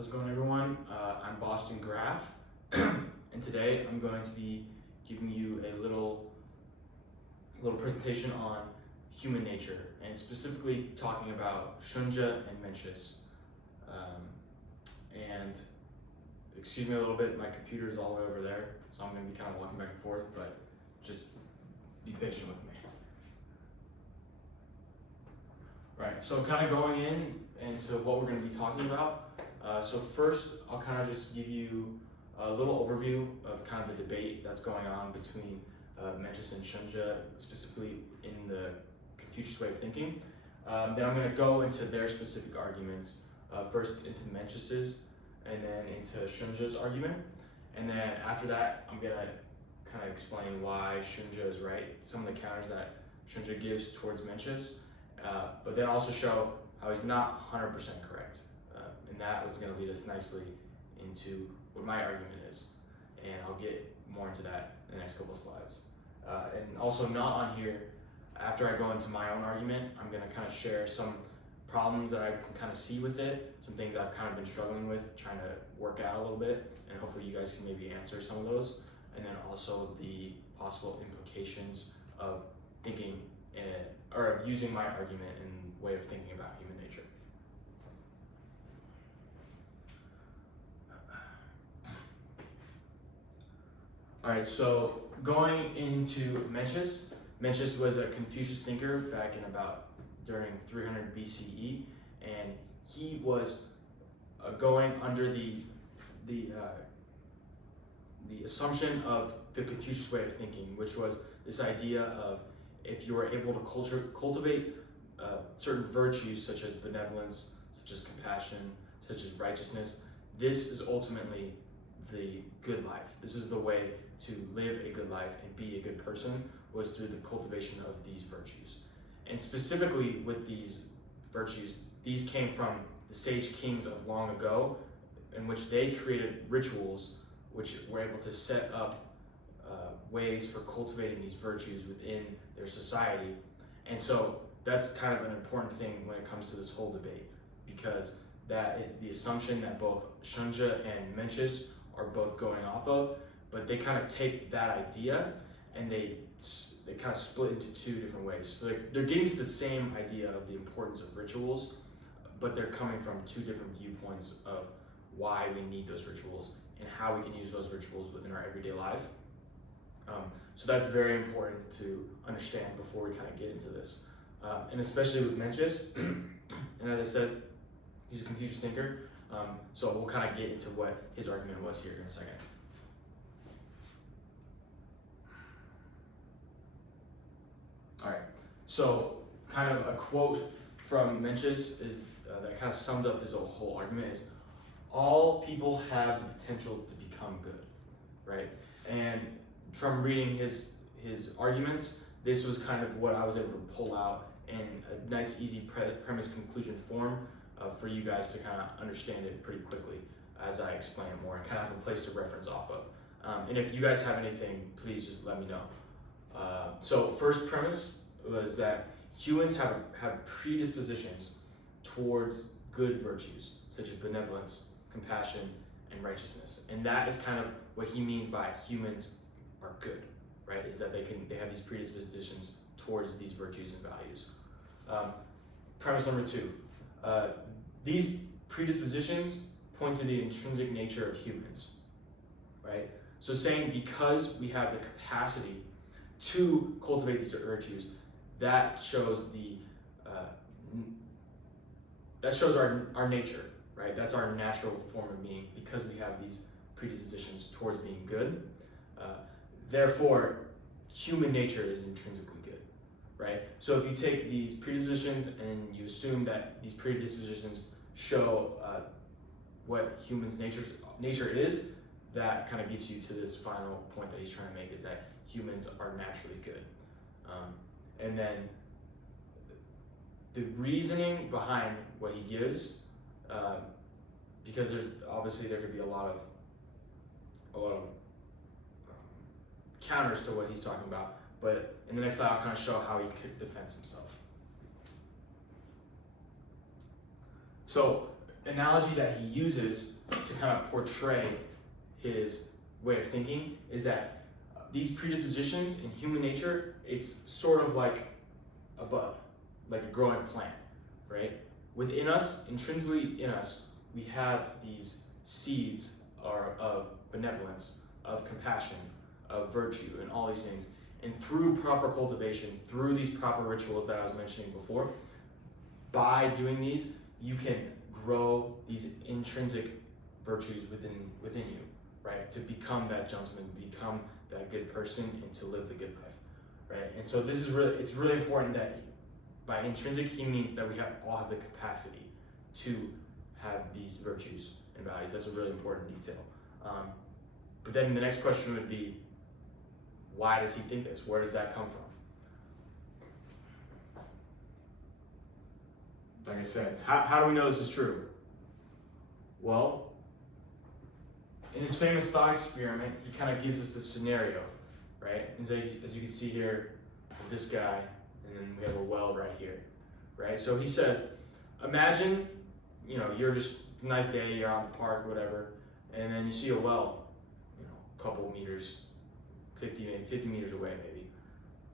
How's it going, everyone? I'm Boston Graf, and today I'm going to be giving you a little presentation on human nature, and specifically talking about Shunja and Mencius. And excuse me a little bit, my computer is all the way over there, so I'm going to be kind of walking back and forth, but just be patient with me. Right, so kind of going into what we're going to be talking about. So first, I'll kind of just give you a little overview of kind of the debate that's going on between Mencius and Shunja, specifically in the Confucius way of thinking. Then I'm going to go into their specific arguments, first into Mencius's, and then into Shunja's argument. And then after that, I'm going to kind of explain why Shunja is right, some of the counters that Shunja gives towards Mencius, but then also show how he's not 100% correct. And that was going to lead us nicely into what my argument is. And I'll get more into that in the next couple of slides. And also not on here, after I go into my own argument, I'm going to kind of share some problems that I can kind of see with it, some things I've kind of been struggling with, trying to work out a little bit, and hopefully you guys can maybe answer some of those. And then also the possible implications of thinking, or of using my argument and way of thinking about human nature. All right, so going into Mencius. Mencius was a Confucius thinker back in during 300 BCE, and he was going under the assumption of the Confucius way of thinking, which was this idea of if you were able to cultivate certain virtues such as benevolence, such as compassion, such as righteousness, this is ultimately the good life. This is the way to live a good life and be a good person, was through the cultivation of these virtues. And specifically with these virtues, these came from the sage kings of long ago, in which they created rituals which were able to set up ways for cultivating these virtues within their society. And so that's kind of an important thing when it comes to this whole debate, because that is the assumption that both Shunja and Mencius are both going off of, but they kind of take that idea and they kind of split into two different ways. So they're getting to the same idea of the importance of rituals, but they're coming from two different viewpoints of why we need those rituals and how we can use those rituals within our everyday life. So that's very important to understand before we kind of get into this. And especially with Mencius, and as I said, he's a Confucius thinker, so we'll kind of get into what his argument was here in a second. All right, so kind of a quote from Mencius is that kind of sums up his whole argument is, all people have the potential to become good, right? And from reading his arguments, this was kind of what I was able to pull out in a nice, easy premise conclusion form for you guys to kind of understand it pretty quickly as I explain it more and kind of have a place to reference off of. And if you guys have anything, please just let me know. So first premise was that humans have predispositions towards good virtues, such as benevolence, compassion, and righteousness. And that is kind of what he means by humans are good, right? Is that they have these predispositions towards these virtues and values. Premise number two, these predispositions point to the intrinsic nature of humans, right? So saying because we have the capacity to cultivate these virtues, that shows our nature, right? That's our natural form of being, because we have these predispositions towards being good. Therefore, human nature is intrinsically good, right? So if you take these predispositions and you assume that these predispositions show what humans' nature is, that kind of gets you to this final point that he's trying to make, is that humans are naturally good. And then the reasoning behind what he gives, because there could be a lot of counters to what he's talking about, but in the next slide I'll kind of show how he could defend himself. So analogy that he uses to kind of portray his way of thinking is that these predispositions in human nature, it's sort of like a bud, like a growing plant, right? Within us, intrinsically in us, we have these seeds of benevolence, of compassion, of virtue, and all these things. And through proper cultivation, through these proper rituals that I was mentioning before, by doing these, you can grow these intrinsic virtues within you, right? To become that gentleman, become that good person, and to live the good life, right? And so it's really important that by intrinsic, he means that we all have the capacity to have these virtues and values. That's a really important detail. But then the next question would be, why does he think this? Where does that come from? Like I said, how do we know this is true? Well, in his famous thought experiment, he kind of gives us this scenario, right? And so as you can see here, this guy, and then we have a well right here, right? So he says, imagine, you're just a nice day, you're out in the park, whatever, and then you see a well, a couple meters, 50 meters away maybe,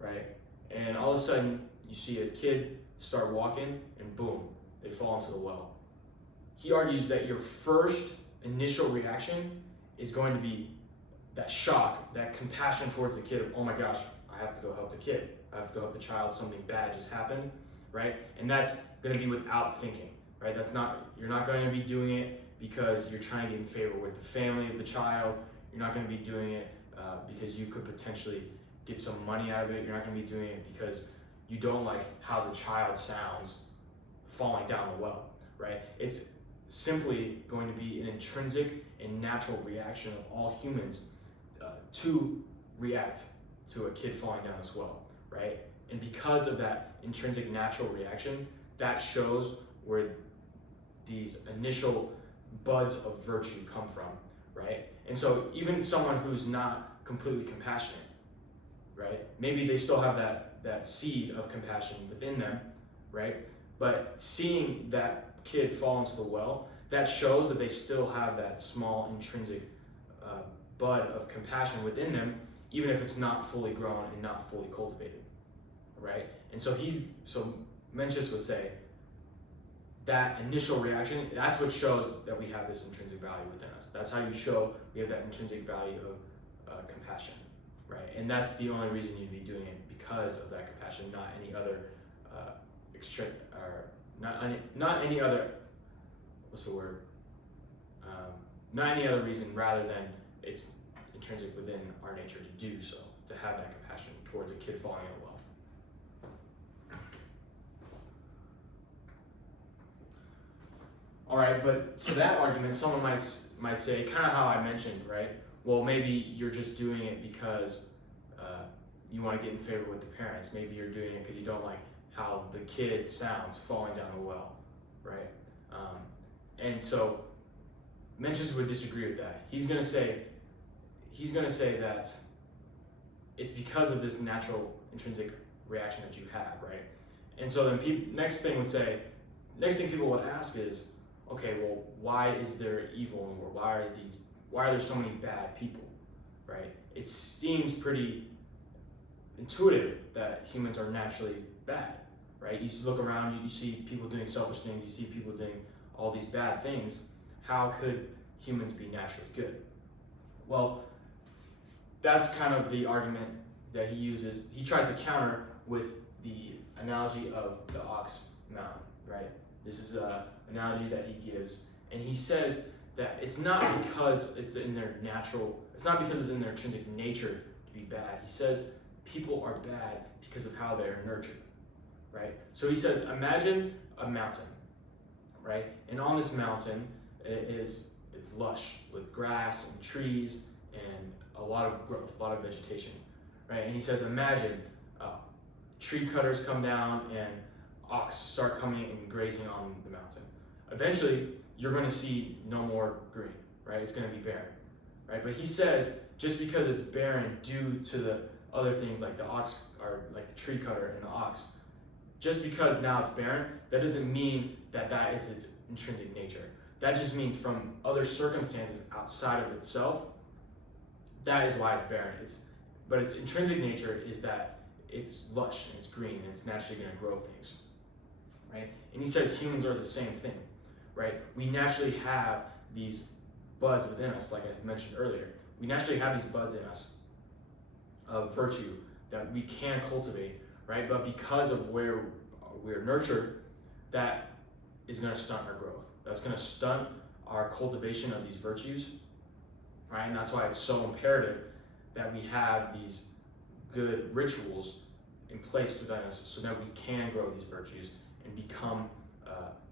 right? And all of a sudden, you see a kid start walking, and boom, they fall into the well. He argues that your first initial reaction is going to be that shock, that compassion towards the kid of, oh my gosh, I have to go help the kid. I have to go help the child, something bad just happened, right? And that's gonna be without thinking, right? You're not going to be doing it because you're trying to get in favor with the family of the child. You're not gonna be doing it because you could potentially get some money out of it. You're not gonna be doing it because you don't like how the child sounds falling down the well, right? It's simply going to be an intrinsic and natural reaction of all humans to react to a kid falling down this well, right? And because of that intrinsic natural reaction, that shows where these initial buds of virtue come from, right? And so even someone who's not completely compassionate, right? Maybe they still have that seed of compassion within them, right? But seeing that kid fall into the well, that shows that they still have that small intrinsic bud of compassion within them, even if it's not fully grown and not fully cultivated, right? And so Mencius would say that initial reaction, that's what shows that we have this intrinsic value within us. That's how you show we have that intrinsic value of compassion, right? And that's the only reason you'd be doing it, because of that compassion, not any other not any other, not any other reason, rather than it's intrinsic within our nature to do so, to have that compassion towards a kid falling in a well. All right, but to that argument, someone might say, kind of how I mentioned, right? Well, maybe you're just doing it because you want to get in favor with the parents. Maybe you're doing it because you don't like how the kid sounds falling down the well, right? And so Mencius would disagree with that. He's gonna say that it's because of this natural intrinsic reaction that you have, right? And so then next thing people would ask is, okay, well, why is there evil in the world? Why are there so many bad people, right? It seems pretty intuitive that humans are naturally bad, right? You look around, you see people doing selfish things, you see people doing all these bad things. How could humans be naturally good? Well, that's kind of the argument that he uses. He tries to counter with the analogy of the ox mountain, right? This is an analogy that he gives, and he says that it's not because it's in their intrinsic nature to be bad. He says people are bad because of how they are nurtured, right? So he says, imagine a mountain, right? And on this mountain, it's lush with grass and trees and a lot of growth, a lot of vegetation, right? And he says, imagine tree cutters come down and ox start coming and grazing on the mountain. Eventually, you're going to see no more green, right? It's going to be barren, right? But he says, just because it's barren due to the other things like the ox, or like the tree cutter and the ox, just because now it's barren, that doesn't mean that that is its intrinsic nature. That just means from other circumstances outside of itself, that is why it's barren. But its intrinsic nature is that it's lush and it's green and it's naturally going to grow things, right? And he says humans are the same thing, right? We naturally have these buds within us, like I mentioned earlier. We naturally have these buds in us of virtue that we can cultivate, right? But because of where we're nurtured, that is going to stunt our growth. That's going to stunt our cultivation of these virtues, right? And that's why it's so imperative that we have these good rituals in place within us so that we can grow these virtues and become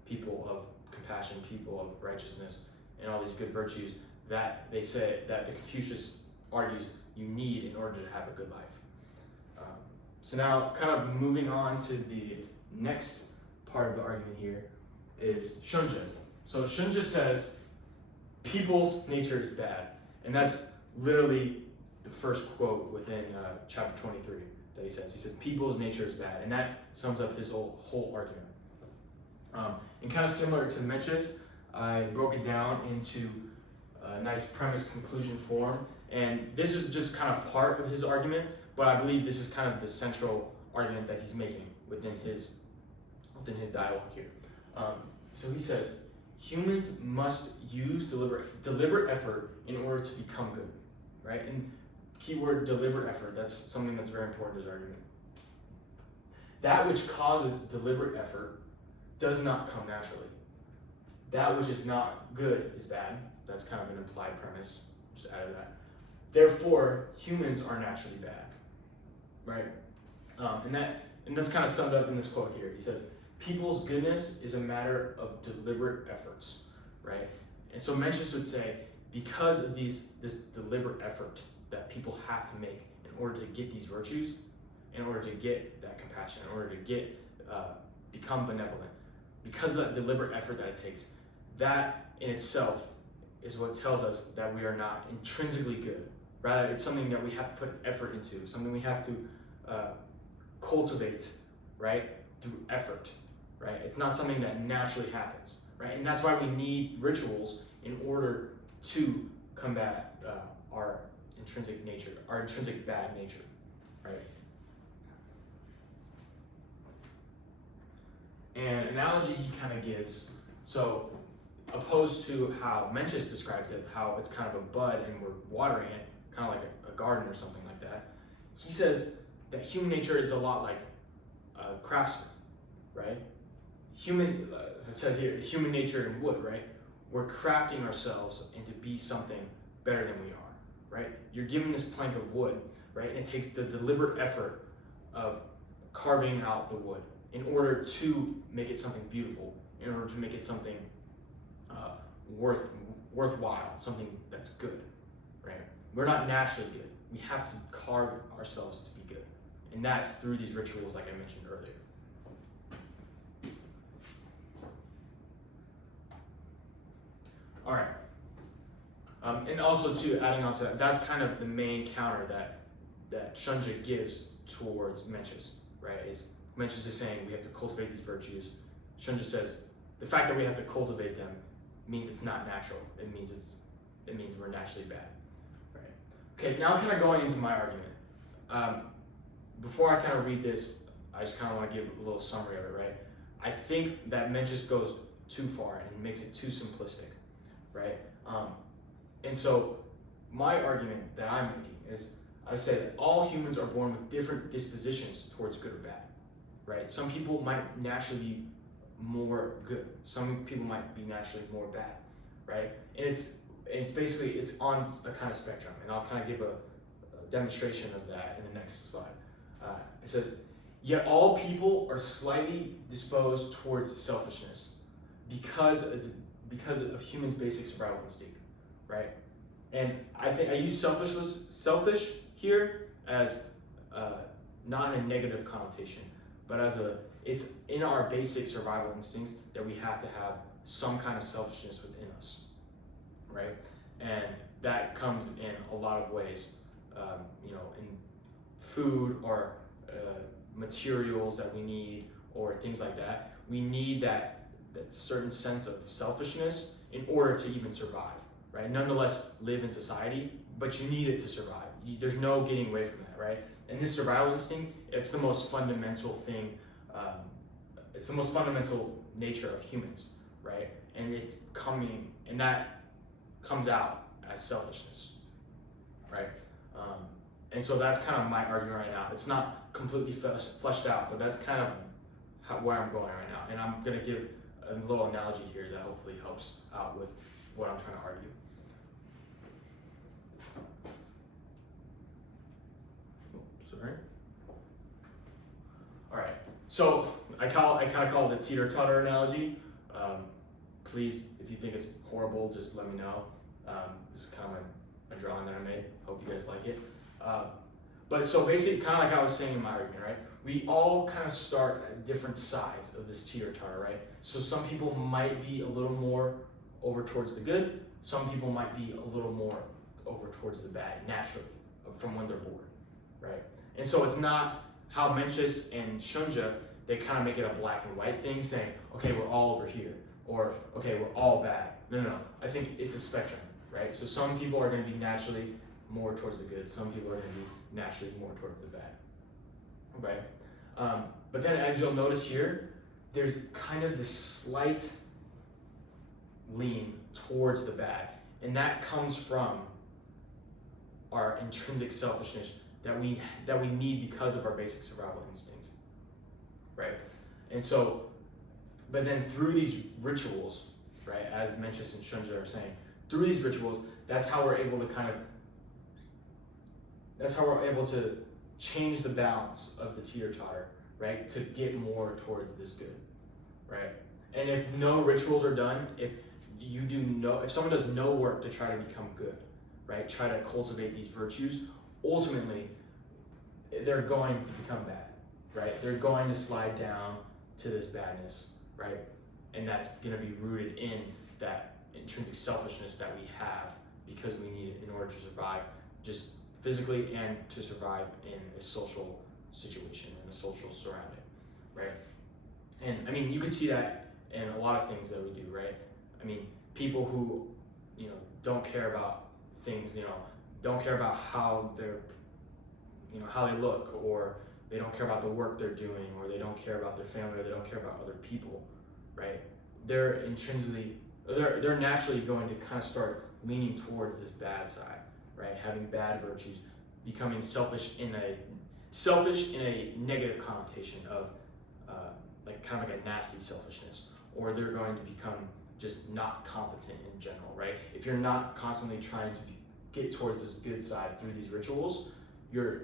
people of compassion, people of righteousness, and all these good virtues that they say that the Confucius argues you need in order to have a good life. So now, kind of moving on to the next part of the argument here is Shunzhi. So Shunzhi says people's nature is bad, and that's literally the first quote within chapter 23 that he says. He says people's nature is bad, and that sums up his whole argument. And kind of similar to Mencius, I broke it down into a nice premise conclusion form, and this is just kind of part of his argument, but I believe this is kind of the central argument that he's making within his dialogue here. So he says, humans must use deliberate effort in order to become good, right? And keyword deliberate effort, that's something that's very important to his argument. That which causes deliberate effort does not come naturally. That which is not good is bad. That's kind of an implied premise, just added that. Therefore, humans are naturally bad, right? And that's kind of summed up in this quote here. He says, people's goodness is a matter of deliberate efforts, right? And so Mencius would say, because of this deliberate effort that people have to make in order to get these virtues, in order to get that compassion, in order to get become benevolent, because of that deliberate effort that it takes, that in itself is what tells us that we are not intrinsically good. Rather, it's something that we have to put effort into, something we have to cultivate, right, through effort, right? It's not something that naturally happens, right? And that's why we need rituals in order to combat our intrinsic nature, our intrinsic bad nature, right? And an analogy he kind of gives, so opposed to how Mencius describes it, how it's kind of a bud and we're watering it, kind of like a garden or something like that, he says that human nature is a lot like a craftsman, right? I said here, human nature in wood, right? We're crafting ourselves into be something better than we are, right? You're given this plank of wood, right? And it takes the deliberate effort of carving out the wood in order to make it something beautiful, in order to make it something worthwhile, something that's good, right? We're not naturally good. We have to carve ourselves to be good. And that's through these rituals like I mentioned earlier. All right. And also too, adding on to that, that's kind of the main counter that Shunzhi gives towards Mencius, right? Is Mencius is saying we have to cultivate these virtues. Shunzhi says the fact that we have to cultivate them means it's not natural. It means we're naturally bad, right? Okay, now kind of going into my argument. Before I kind of read this, I just kind of want to give a little summary of it, right? I think that Mencius goes too far and makes it too simplistic, right? And so my argument that I'm making is I say that all humans are born with different dispositions towards good or bad, right? Some people might naturally be more good. Some people might be naturally more bad, right? And it's basically, it's on a kind of spectrum, and I'll kind of give a demonstration of that in the next slide. It says, yet all people are slightly disposed towards selfishness because of humans' basic survival instinct, right? And I think I use selfish here as not in a negative connotation, but as it's in our basic survival instincts that we have to have some kind of selfishness within us, right? And that comes in a lot of ways, in food or materials that we need, or things like that, we need that certain sense of selfishness in order to even survive, right? Nonetheless, live in society, but you need it to survive. There's no getting away from that, right? And this survival instinct, it's the most fundamental thing. It's the most fundamental nature of humans, right? And that comes out as selfishness, right? And so that's kind of my argument right now. It's not completely fleshed out, but that's kind of where I'm going right now. And I'm going to give a little analogy here that hopefully helps out with what I'm trying to argue. Sorry. All right. So I kind of call it the teeter-totter analogy. Please, if you think it's horrible, just let me know. This is kind of my drawing that I made. Hope you guys like it. But so basically, kind of like I was saying in my argument, right? We all kind of start at different sides of this teeter-totter, right? So some people might be a little more over towards the good. Some people might be a little more over towards the bad, naturally, from when they're born, right? And so it's not how Mencius and Shunja, they kind of make it a black and white thing, saying, okay, we're all over here, or okay, we're all bad. No. I think it's a spectrum, right? So some people are going to be naturally more towards the good. Some people are going to be naturally more towards the bad, okay? But then as you'll notice here, there's kind of this slight lean towards the bad. And that comes from our intrinsic selfishness that we need because of our basic survival instincts, right? And so, but then through these rituals, right, as Mencius and Shunja are saying, through these rituals, that's how we're able to change the balance of the teeter-totter, right, to get more towards this good, right? And if no rituals are done, if someone does no work to try to become good, right, try to cultivate these virtues, ultimately, they're going to become bad, right? They're going to slide down to this badness, right? And that's going to be rooted in that intrinsic selfishness that we have because we need it in order to survive, just physically and to survive in a social situation, in a social surrounding, right? And I mean, you could see that in a lot of things that we do, right? I mean, people who, don't care about things, don't care about how how they look, or they don't care about the work they're doing, or they don't care about their family, or they don't care about other people, right? They're naturally going to kind of start leaning towards this bad side, right? Having bad virtues, becoming selfish in a negative connotation of kind of like a nasty selfishness, or they're going to become just not competent in general, right? If you're not constantly trying to get towards this good side through these rituals, you're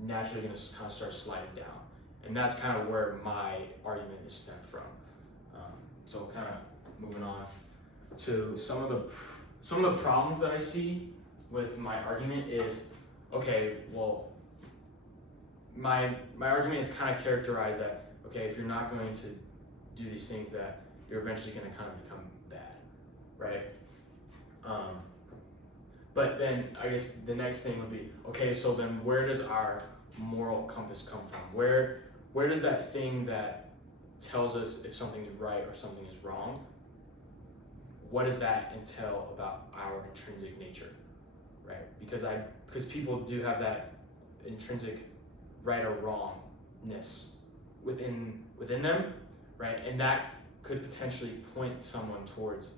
naturally going to kind of start sliding down. And that's kind of where my argument is stemmed from. So kind of moving on to some of the problems that I see with my argument is, okay, well, my argument is kind of characterized that, okay, if you're not going to do these things, that you're eventually going to kind of become bad, right? But then I guess the next thing would be, okay, so then where does our moral compass come from? Where does that thing that tells us if something's right or something is wrong, what does that entail about our intrinsic nature, right? Because people do have that intrinsic right or wrongness within them, right? And that could potentially point someone towards,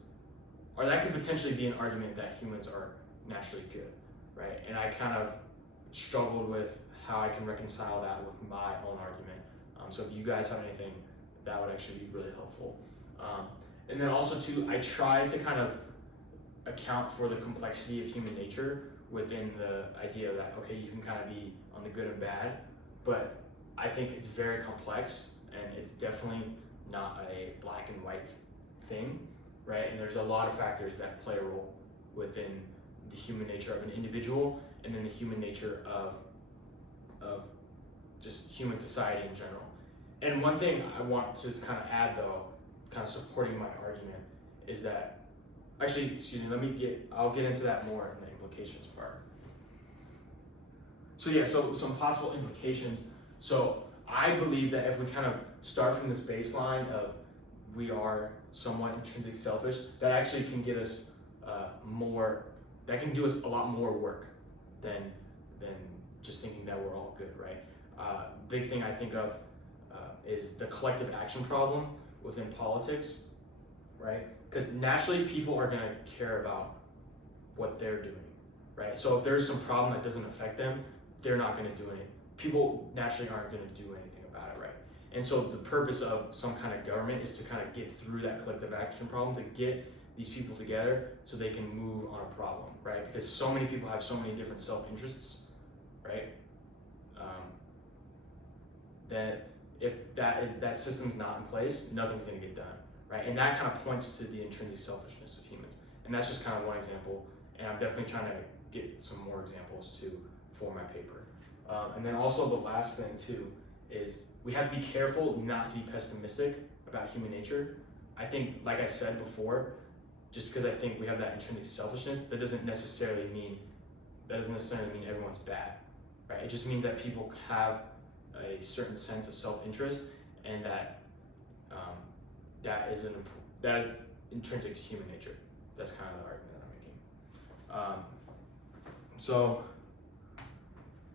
or that could potentially be an argument that humans are naturally good, right? And I kind of struggled with how I can reconcile that with my own argument. So if you guys have anything, that would actually be really helpful. And then also too, I try to kind of account for the complexity of human nature within the idea that, okay, you can kind of be on the good and bad, but I think it's very complex and it's definitely not a black and white thing, right? And there's a lot of factors that play a role within the human nature of an individual and then the human nature of just human society in general. And one thing I want to kind of add though, kind of supporting my argument, is that, actually, excuse me, I'll get into that more in the implications part. So yeah, so some possible implications. So I believe that if we kind of start from this baseline of we are somewhat intrinsic selfish, that actually can get us that can do us a lot more work than just thinking that we're all good, right? Big thing I think of is the collective action problem within politics, right? Because naturally people are gonna care about what they're doing, right? So if there's some problem that doesn't affect them, they're not gonna do anything. People naturally aren't gonna do anything about it, right? And so the purpose of some kind of government is to kind of get through that collective action problem, to get these people together so they can move on a problem, right? Because so many people have so many different self-interests, right? That if that system's not in place, nothing's gonna get done, right? And that kind of points to the intrinsic selfishness of humans. And that's just kind of one example. And I'm definitely trying to get some more examples too for my paper. And then also the last thing too is we have to be careful not to be pessimistic about human nature. I think, like I said before, just because I think we have that intrinsic selfishness, that doesn't necessarily mean everyone's bad, right? It just means that people have a certain sense of self-interest, and that that is intrinsic to human nature. That's kind of the argument that I'm making. So,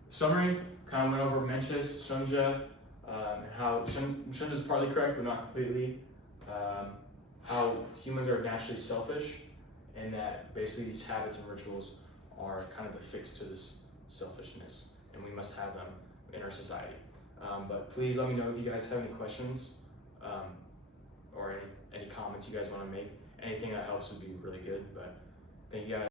summary, kind of went over Mencius, Shunja, and how Shunja is partly correct, but not completely. How humans are naturally selfish, and that basically these habits and rituals are kind of the fix to this selfishness, and we must have them in our society. But please let me know if you guys have any questions or any comments you guys want to make. Anything that helps would be really good. But thank you guys.